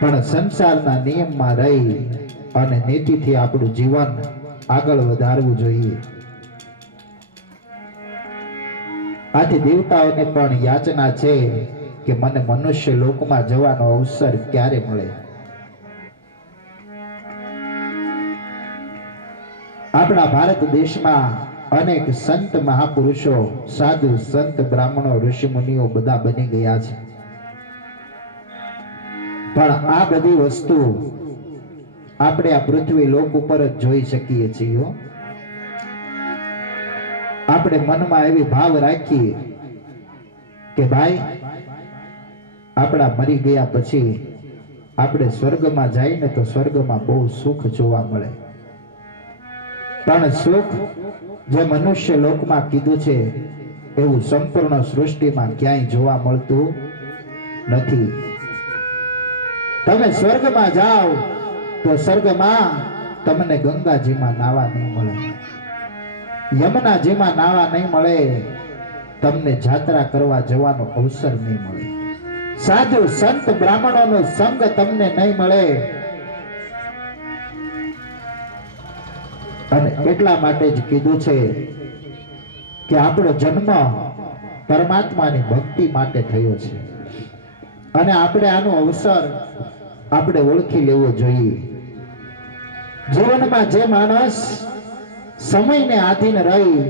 પણ સંસારના નિયમમાં રહી અને નીતિથી આપણું જીવન આગળ વધારવું જોઈએ. આથી દેવતાઓને પણ યાચના છે કે મને મનુષ્ય લોકમાં જવાનો અવસર ક્યારે મળે. આપણા ભારત દેશમાં અનેક સંત મહાપુરુષો, સાધુ સંત, બ્રાહ્મણો, ઋષિ મુનિઓ બધા બની ગયા છે. પણ આ બધી વસ્તુ આપણે આ પૃથ્વી લોક ઉપર જ જોઈ શકીએ છીએ. આપણે મનમાં એવી ભાવ રાખીએ કે ભાઈ આપણા મરી ગયા પછી આપણે સ્વર્ગમાં જઈને તો સ્વર્ગમાં બહુ સુખ જોવા મળે. પણ સુખ જે મનુષ્ય લોકમાં કીધું છે એવું સંપૂર્ણ સૃષ્ટિમાં ક્યાંય જોવા મળતું નથી. તમે સ્વર્ગમાં જાઓ તો સ્વર્ગમાં તમને ગંગાજીમાં નાવા નહીં મળે, યમુનાજીમાં નાવા નહીં મળે, તમને જાત્રા કરવા જવાનો અવસર નહીં મળે, સાધુ સંત બ્રાહ્મણોનો સંગ તમને નહીં મળે. અને એટલા માટે જ કીધું છે કે આપણો જન્મ પરમાત્માની ભક્તિ માટે થયો છે અને આપણે આનો અવસર આપણે ઓળખી લેવો જોઈએ. જીવનમાં જે માણસ સમયને આધીન રહી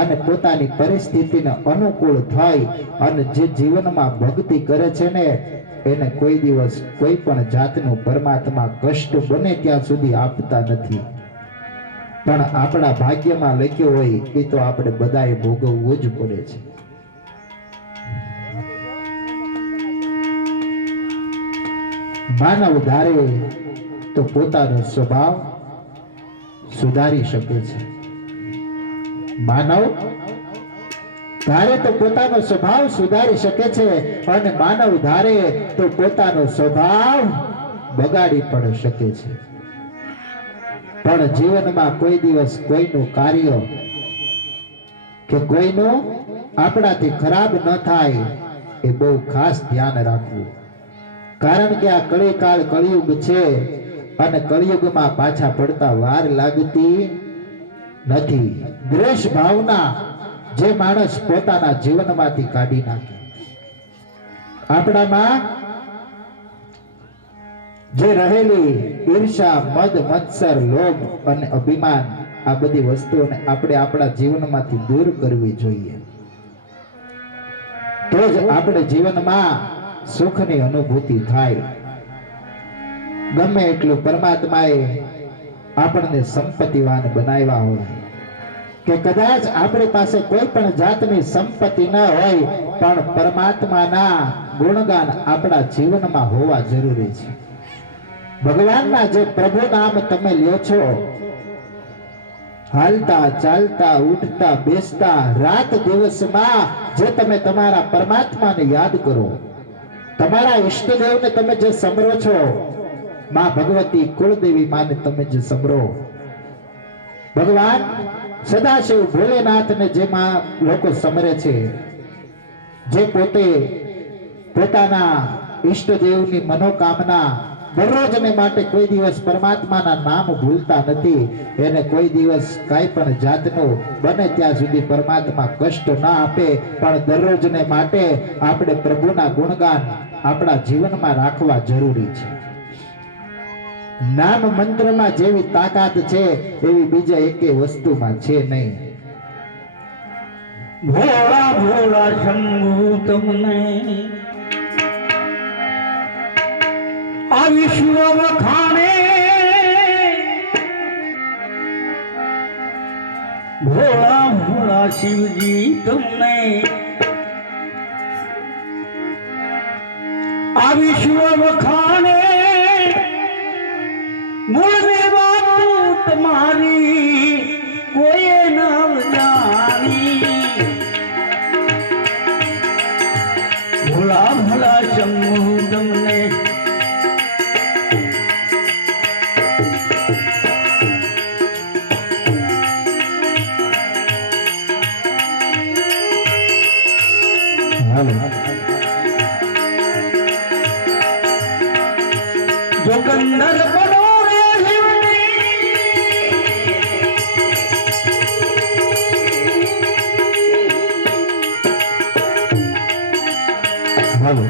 અને પોતાની પરિસ્થિતિને અનુકૂળ થઈ અને જે જીવનમાં ભક્તિ કરે છે ને એને કોઈ દિવસ કોઈ પણ જાતનું પરમાત્મા કષ્ટ બને ત્યાં સુધી આપતા નથી. પણ આપણા ભાગ્યમાં લખ્યો હોય એ તો આપણે બધાએ ભોગવવું જ પડે છે. માનવ ધારે તો પોતાનો સ્વભાવ સુધારી શકે છે. માનવ ધારે તો પોતાનો સ્વભાવ સુધારી શકે છે અને માનવ ધારે તો પોતાનો સ્વભાવ બગાડી પણ શકે છે. પણ જીવનમાં કોઈ દિવસ કોઈનું કાર્ય કે કોઈનું આપણાથી ખરાબ ન થાય એ બહુ ખાસ ધ્યાન રાખવું. કારણ કે આ કળીકાળ કળિયુગ છે અને કળિયુગમાં પાછા પડતા વાર લાગતી નથી. દ્વેષ ભાવના જે માણસ પોતાના જીવનમાંથી કાઢી નાખે, આપણામાં જે રહેલી ઈર્ષા, મદ, મત્સર, લોભ અને અભિમાન, આ બધી વસ્તુઓને આપણે આપણા જીવનમાંથી દૂર કરવી જોઈએ. તો જ આપણે જીવનમાં સુખની અનુભૂતિ થાય. ગમે એટલું પરમાત્માએ આપણને સંપત્તિવાન બનાવ્યા હોય કે કદાચ આપણી પાસે કોઈ પણ જાતની સંપત્તિ ન હોય પણ પરમાત્માના ગુણગાન આપણા જીવનમાં હોવા જરૂરી છે. ભગવાનના જે પ્રભુ નામ તમે લ્યો છો, હાલતા ચાલતા ઉઠતા બેસતા રાત દિવસમાં જે તમે તમારા પરમાત્માને યાદ કરો, તમારા ઈષ્ટદેવને તમે જે સમરો છો, માં ભગવતી કુળદેવી માને તમે જે સમરો, ભગવાન સદાશિવ ભોલેનાથને જેમાં લોકો સમરે છે, જે પોતે પોતાના ઈષ્ટદેવની મનોકામના દરરોજને માટે કોઈ દિવસ પરમાત્માના નામ ભૂલતા નથી, એને કોઈ દિવસ કાંઈ પણ જાતનો બને ત્યાં સુધી પરમાત્મા કષ્ટ ના આપે. પણ દરરોજને માટે આપણે પ્રભુના ગુણગાન આપણા જીવનમાં રાખવા જરૂરી છે. નામ મંત્રમાં જેવી તાકાત છે એવી બીજા એકે વસ્તુમાં છે નહીં. ભોળા ભોળા શંભુ તમને આ વિશ્વ વખાણે, ભોળા ભોળા શિવજી તમને આ વિશ્વ વખાણે, મૂળદેવા તું તમારી કોઈ ન જાણી. ભોળા ભોળા શંભુ તમને જોગંદર પડો રે શિવની હાલો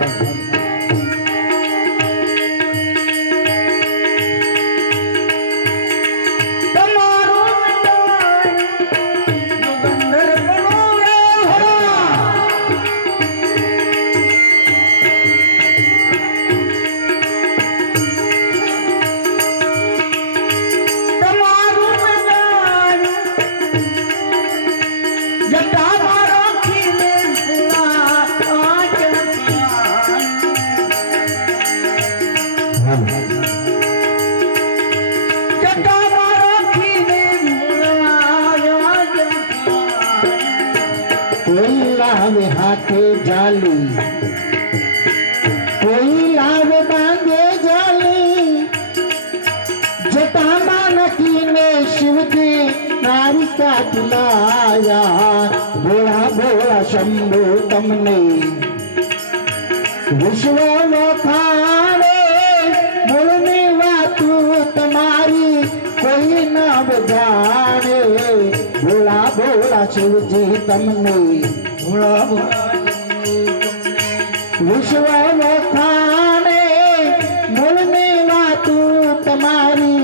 कोई लावे हाथे जाली कोई लावे बांधे जाली जटामा नकी ने शिव जी नारी का दिलाया भोला भोला शंभु तमने विश्व वखाणे बोलने वातु तुम्हारी कोई न जाने भोला भोला शिव जी तमने ભોળા ભોળા विश्व वखाणे बोलने वातु तुम्हारी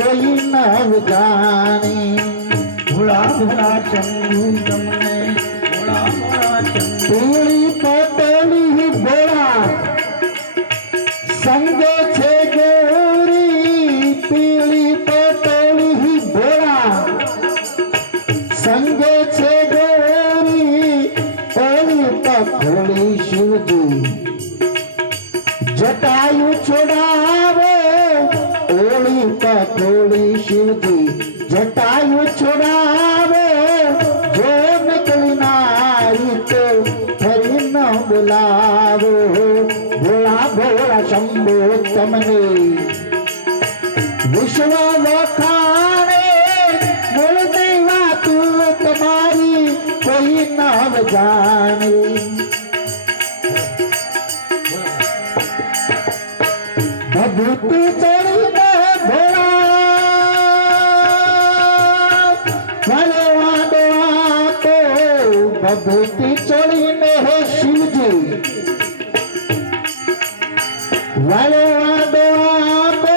कोई न जाने ભોળા ભોળા શંભુ તમને ભોળા ભોળા શંભુ पीली पतली भोला संगे छे गौरी पीली पतली भोला संगे छे गौरी ओली पखोली शिवजी जटायु छोड़ावे ओली पखोली शिवजी जटायु छोड़ावे जो निकली नारी तो फरी न बुलावो भोला भोला शंभु तमने विश्व वखाणे बोलने वातु तुम्हारी कोई न जाने भभूति चढ़ी भोला भले वादो को भभूति चढ़ी में है शिव जी भले वादो को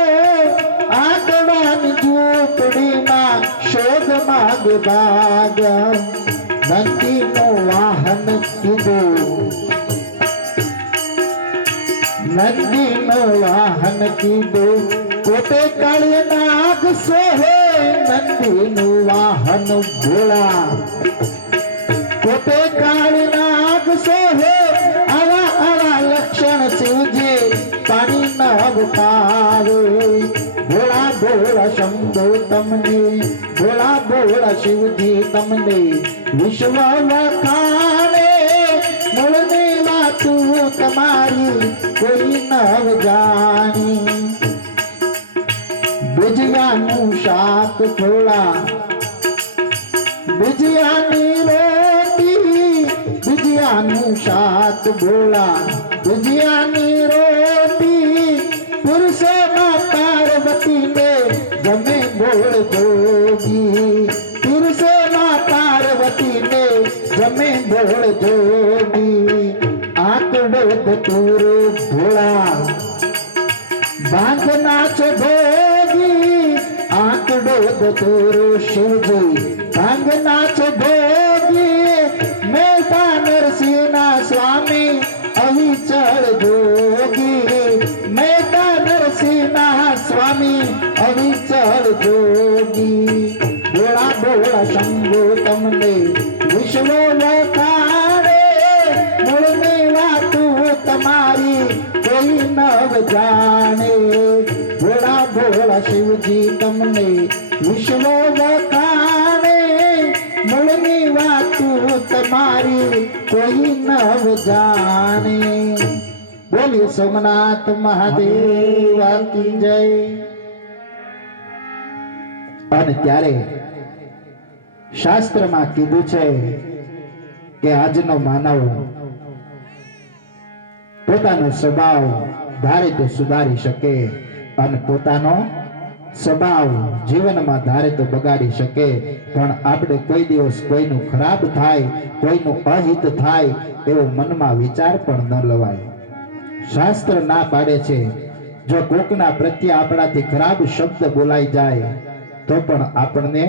आकड़ान झूपड़ी मां शोध माग बाग नंदी नो वाहन कीधो नंदी नो वाहन कीधो कोटे काले नाग सोहे नंदी नो वाहन भोला कोटे काले नाग सोहे आवा आवा लक्षण शिवजी पानी न पावे भोला भोला शंभु तमने भोला भोला शिवजी तमने विश्व वखाणे बोलने वातु तुम्हारी कोई न जानी बिजयानु शाक थोड़ा बिजयानी रोटी बिजयानु शाक भोला बिजयानी रोटी पुरुषों मां पार्वती ने जमे बोल जोगी पुरुषों मां पार्वती ने जमे बोल जोगी आंकड़ो धतूरो भोला बांध नाच भोगी आंकड़ो धतूरो शिवजी बांध नाच भोगी मेहता नरसिंह स्वामी अविचल जोगी मेहता नरसिंह स्वामी अविचल जोगी भोला भोला शंभु तमने विश्व वखाणे बोलने वातु तुम्हारी कोई न जाने भोला भोला शिवजी तमने विश्व वखाणे बोलने वातु तुम्हारी कोई न जाने बोलिए सोमनाथ महादेव की जय અને ત્યારે શાસ્ત્રમાં કીધું છે કે આજનો માનવ પોતાનો સ્વભાવ ધારે તો સુધારી શકે અને પોતાનો સ્વભાવ જીવનમાં ધારે તો બગાડી શકે, પણ આપણે કોઈ દિવસ કોઈનું ખરાબ થાય, કોઈનું અહિત થાય એવો મનમાં વિચાર પણ ન લવાય. શાસ્ત્ર ના પાડે છે, જો કોકના પ્રત્યે આપણાથી ખરાબ શબ્દ બોલાઈ જાય તો પણ આપણને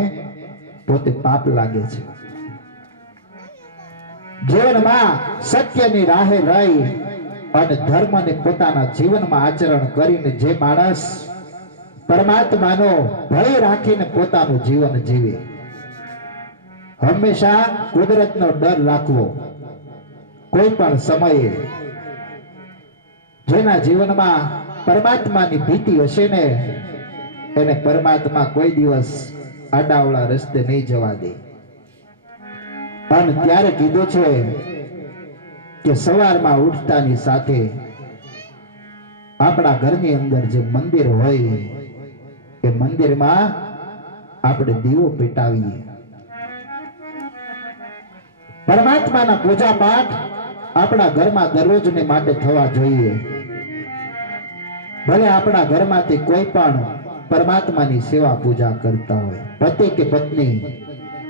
પોતે પાપ લાગે છે. જીવનમાં સત્યની રાહે રહી અને ધર્મને પોતાના જીવનમાં આચરણ કરીને જે માણસ પરમાત્માનો ભય રાખીને પોતાનું જીવન જીવે, હંમેશા કુદરતનો ડર રાખવો. કોઈ પણ સમયે જેના જીવનમાં પરમાત્માની ભીતિ હશે ને, એને પરમાત્મા કોઈ દિવસ આડાવડા રસ્તે નહીં જવા દે. અને ત્યારે કીધું છે કે સવારમાં ઉઠતાની સાથે આપણા ઘરની અંદર જે મંદિર હોય એ મંદિરમાં આપણે દીવો પેટાવીએ. પરમાત્માના પૂજા પાઠ આપણા ઘરમાં દરરોજને માટે થવા જોઈએ. ભલે આપણા ઘરમાંથી કોઈ પણ પરમાત્માની સેવા પૂજા કરતા હોય, પતિ કે પત્ની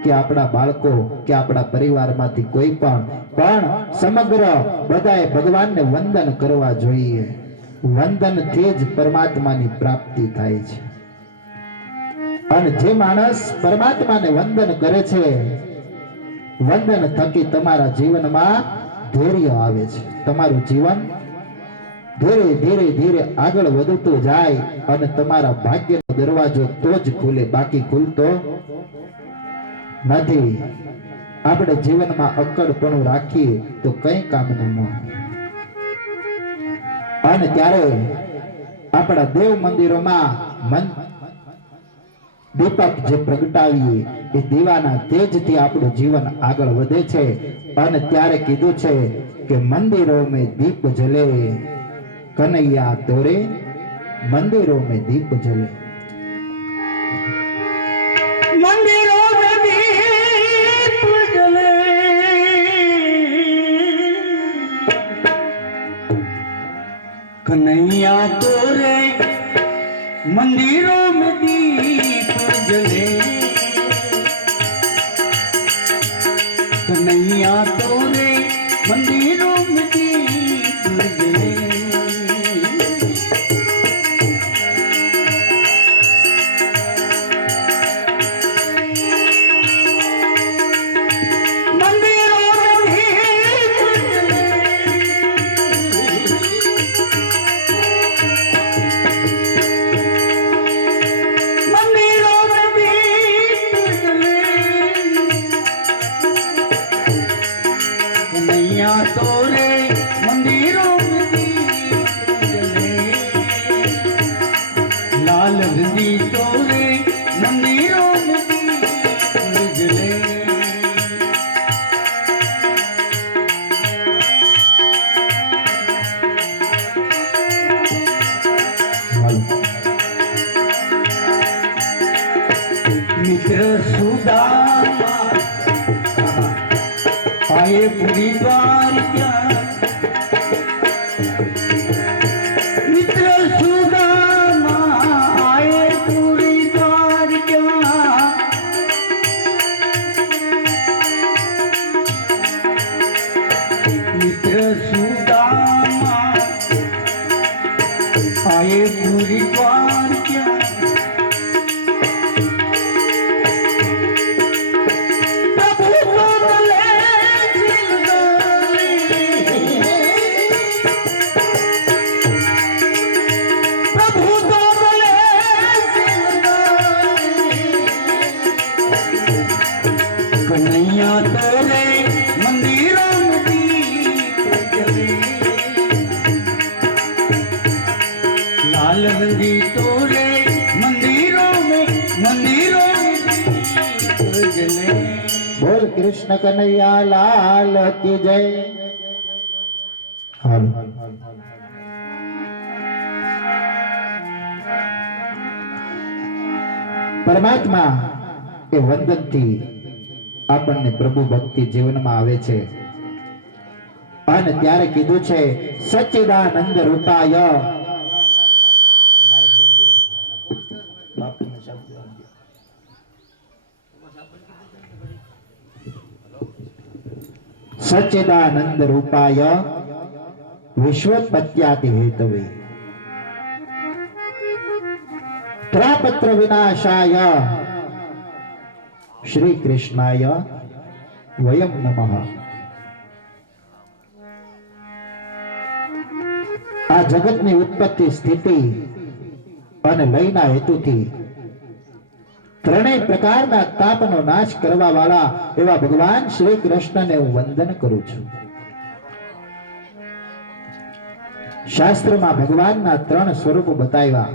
કે આપણા બાળકો કે આપણા પરિવારમાંથી કોઈ પણ સમગ્ર બધાએ ભગવાનને વંદન કરવા જોઈએ. વંદનથી જ પરમાત્માની પ્રાપ્તિ થાય છે. અને જે માણસ પરમાત્માને વંદન કરે છે, વંદન થકી તમારા જીવનમાં ધૈર્ય આવે છે. તમારું જીવન ધીરે ધીરે ધીરે આગળ વધતું જાય અને તમારા ભાગ્યનો દરવાજો તો જ ખુલે, બાકી ખુલતો નથી. આપણે જીવનમાં અક્કડપણું રાખીએ તો કઈ કામનું ન. અને ત્યારે આપણા દેવ મંદિરોમાં દીપક જે પ્રગટાવીએ એ દીવાના તેજથી આપણું જીવન આગળ વધે છે. અને ત્યારે કીધું છે કે મંદિરો મેં દીપ જલે, કનૈયા તોરે મંદિરો મેં દીપ જલે. મંદિરો में दीप जले, कन्हैया तोरे मंदिरों में दीप जले, कन्हैया तोरे मंदिरों में दीप जले. तोरे मंदिरों में दीप जले, लाल रंगी तोरे मंदिरों में दीप जले. मित्र सुदामा आए पूरी द्वारिका, मित्र सुदामा आए पूरी द्वारिका, मित्र सुदामा आए पूरी द्वारिका. कन्हैया तोरे मंदिरों में दीप जले, लाल रंगी तोरे मंदिरों में दीप जले. बोल कृष्ण कन्हैया लाल की जय. પરમાત્મા એ વંદનથી આપણને પ્રભુ ભક્તિ જીવનમાં આવે છે. અને ત્યારે કીધું છે સચ્ચિદાનંદ રૂપાય બાપુને શબ્દ આપજો. સચ્ચિદાનંદ રૂપાય વિશ્વોત્પત્યાતિ હેતવે ત્રાપત્ર વિનાશાય શ્રી કૃષ્ણાય વયમ નમઃ. આ જગતની ઉત્પત્તિ સ્થિતિ અને લયના હેતુથી ત્રણેય પ્રકારના તાપનો નાશ કરવા વાળા એવા ભગવાન શ્રી કૃષ્ણને હું વંદન કરું છું. શાસ્ત્રમાં ભગવાનના ત્રણ સ્વરૂપ બતાવ્યા: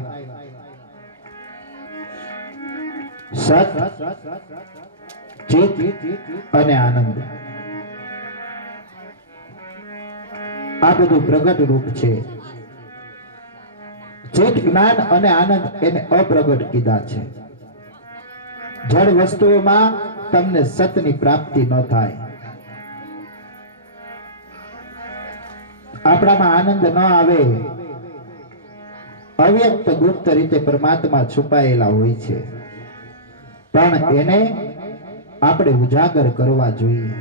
સત, ચિત અને આનંદ. આ બધું પ્રગટ રૂપ છે. ચિત, જ્ઞાન અને આનંદ એને અપ્રગટ કીધા છે. જળ વસ્તુઓમાં તમને સતની પ્રાપ્તિ ન થાય. આપણામાં આનંદ ન આવે. અવ્યક્ત ગુપ્ત રીતે પરમાત્મા છુપાયેલા હોય છે, પણ એને આપણે ઉજાગર કરવા જોઈએ.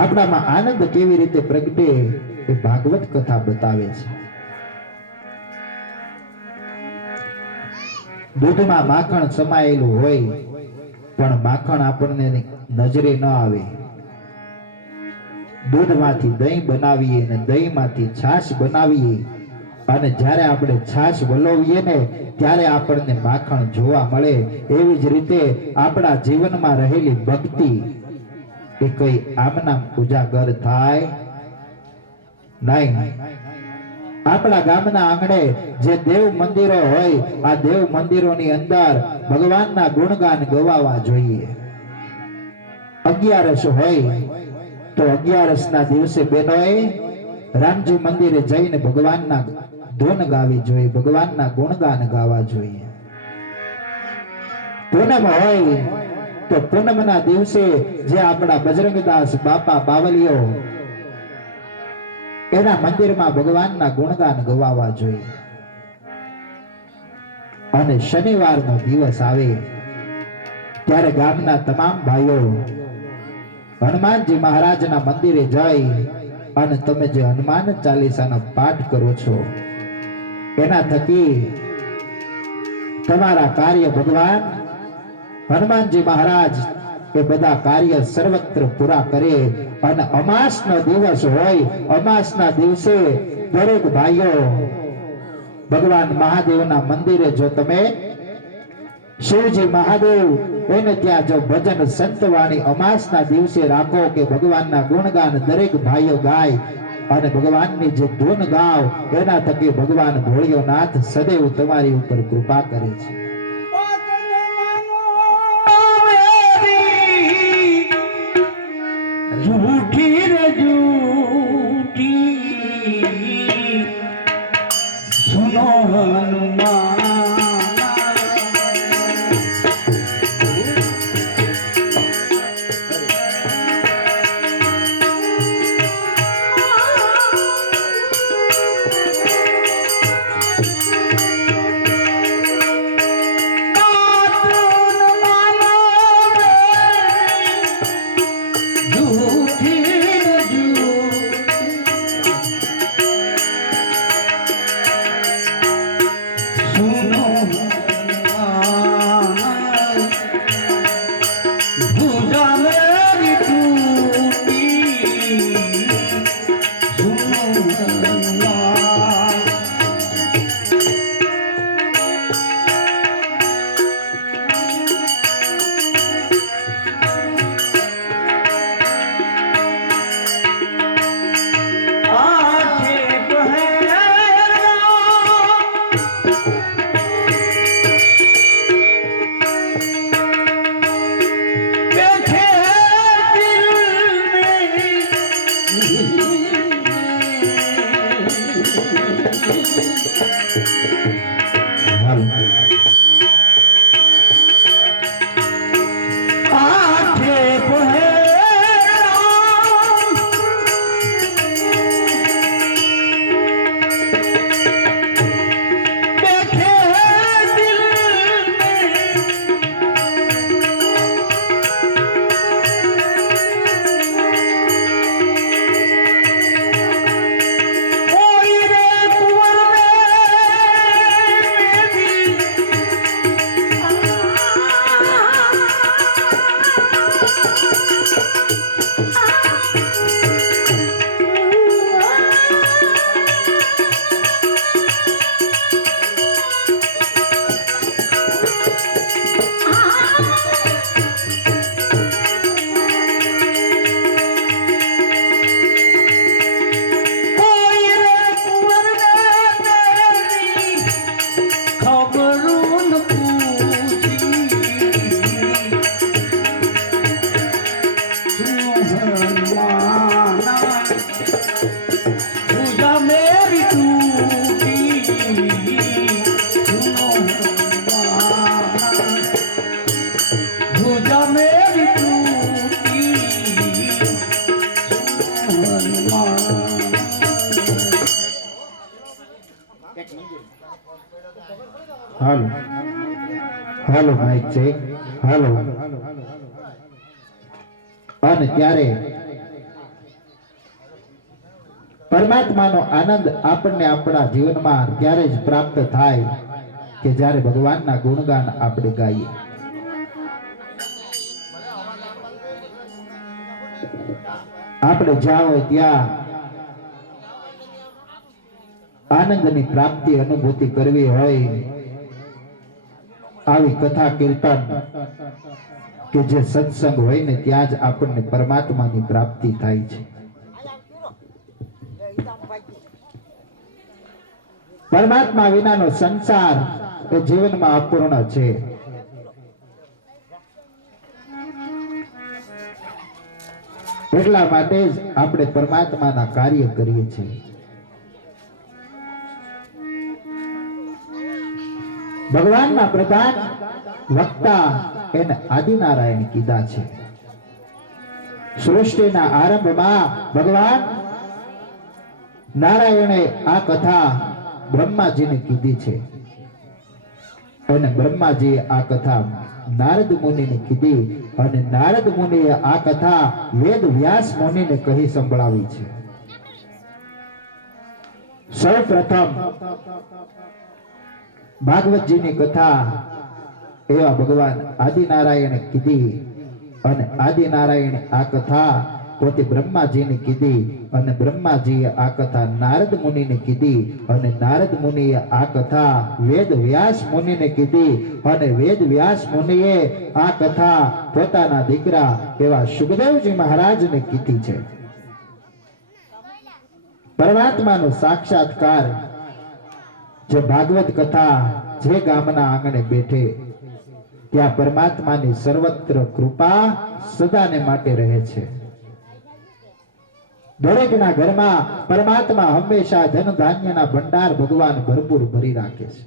આપણામાં આનંદ કેવી રીતે પ્રગટે એ ભાગવત કથા બતાવે છે. દૂધમાં માખણ સમાયેલું હોય પણ માખણ આપણને નજરે ન આવે. દૂધમાંથી દહીં બનાવીએ અને દહીંમાંથી છાશ બનાવીએ અને જ્યારે આપણે છાશ વલોવીએ ને ત્યારે આપણને માખણ જોવા મળે. એવી જ રીતે આપણા જીવનમાં રહેલી ભક્તિ એ કઈ આમનામ ઉજાગર થાય નહીં. આપણા ગામના આંગણે જે દેવ મંદિરો હોય, આ દેવ મંદિરોની અંદર ભગવાનના ગુણગાન ગવાવા જોઈએ. 11 હોય તો 11 ના દિવસે બહેનોએ રામજી મંદિરે જઈને ભગવાનના ધૂન ગાવી જોઈએ, ભગવાનના ગુણગાન ગાવા જોઈએ. પૂનમ હોય તો પૂનમના દિવસે જે આપણા બજરંગદાસ બાપા બાવલીઓ એના મંદિરમાં ભગવાનના ગુણગાન ગવાવા જોઈએ. અને શનિવારનો દિવસ આવે ત્યારે ગામના તમામ ભાઈઓ હનુમાનજી મહારાજના મંદિરે જઈ અને તમે જે હનુમાન ચાલીસાનો પાઠ કરો છો એના થકી તમારા કાર્ય ભગવાન હનુમાનજી મહારાજ એ બધા કાર્ય સર્વત્ર પૂરા કરે. અને અમાસનો દિવસ હોય, અમાસના દિવસે દરેક ભાઈઓ ભગવાન મહાદેવના મંદિરે જો તમે શિવજી મહાદેવ એને ત્યાં જો ભજન સંતવાણી અમાસના દિવસે રાખો કે ભગવાનના ગુણગાન દરેક ભાઈઓ ગાય અને ભગવાનની જે ધૂન ગાવ એના થકી ભગવાન ભોળિયોનાથ સદૈવ તમારી ઉપર કૃપા કરે છે. झूठी रे झूठी सुनो हनुमान હાલો હાલો માઈક ચેક હાલો. અને ત્યારે પરમાત્માનો આનંદ આપણને આપણા જીવનમાં ત્યારે જ પ્રાપ્ત થાય કે જ્યારે ભગવાનના ગુણગાન આપણે ગાઈએ. આપણે જ્યાં હોય ત્યાં આનંદની પ્રાપ્તિ અનુભૂતિ કરવી હોય, આવી કથા કીર્તન કે જે સત્સંગ હોય ને ત્યાં જ આપણને પરમાત્માની પ્રાપ્તિ થાય છે. પરમાત્મા વિનાનો સંસાર એ જીવનમાં અપૂર્ણ છે. એટલા માટે જ આપણે પરમાત્માના કાર્ય કરીએ છીએ. ભગવાનના પ્રધાન વક્તા એને આદિનારાયણ કીધા છે. સૃષ્ટિના આરંભમાં ભગવાન નારાયણે આ કથા બ્રહ્માજીને કીધી છે અને બ્રહ્માજીએ આ કથા નારદ મુનિને કીધી અને નારદ મુનિએ આ કથા વેદ વ્યાસ મુનિને કહી સંભળાવી છે. સૌ પ્રથમ ભાગવતજીની કથા એવા ભગવાન આદિનારાયણે કીધી અને આદિનારાયણે આ કથા પોતે બ્રહ્માજીને કીધી અને બ્રહ્માજીએ આ કથા નારદ મુનિને કીધી અને નારદ મુનિએ આ કથા વેદ વ્યાસ મુનિને કીધી અને વેદ વ્યાસ મુનિએ આ કથા પોતાના દીકરા એવા સુખદેવજી મહારાજને કીધી છે. પરમાત્માનો સાક્ષાત્કાર જે ભાગવત કથા જે ગામના આંગણે બેઠે ત્યાં પરમાત્માની સર્વત્ર કૃપા સદાને માટે રહે છે. દરેકના ઘરમાં પરમાત્મા હંમેશા ધન ધાન્યના ભંડાર ભગવાન ભરપૂર ભરી રાખે છે.